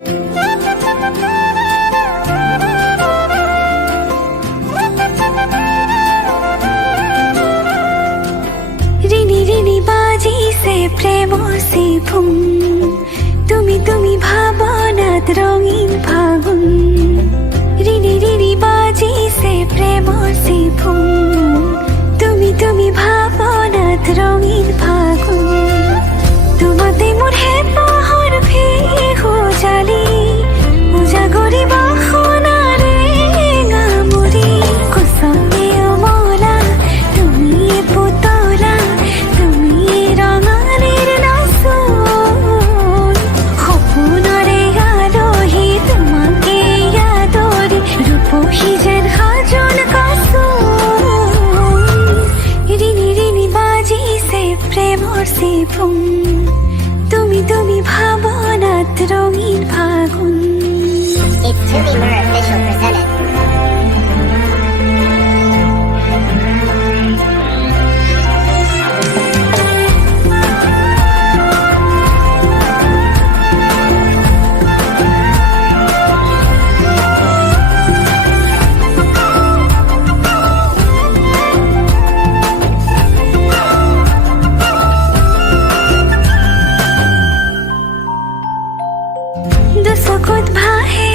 রিনি রিনি বাজি সে প্রেম সিফুম, তুমি তুমি ভাবনাত রঙিন ফাগুন। রিনি রিনি বাজি সে প্রেম সিফুম, তুমি তুমি ভাবনাত রঙিন ফাগুন। তোমাতে মোর হে পাহর ভিহু জালি, উজাগরি বাহনারে গামুরি। কুসুমে অমলা তুমি পুতলা, তুমি রঙানের নাচন। সপোনরে আলহী তোমাকে আদরি, রূপহী যেন সাজল কাচন। রিনি রিনি বাজিছে প্ৰেমৰ চিফুং, তুমি তুমি ভাবনাত ৰঙীন ফাগুন। It's Xopunor official presented. দুচকুত ভাহে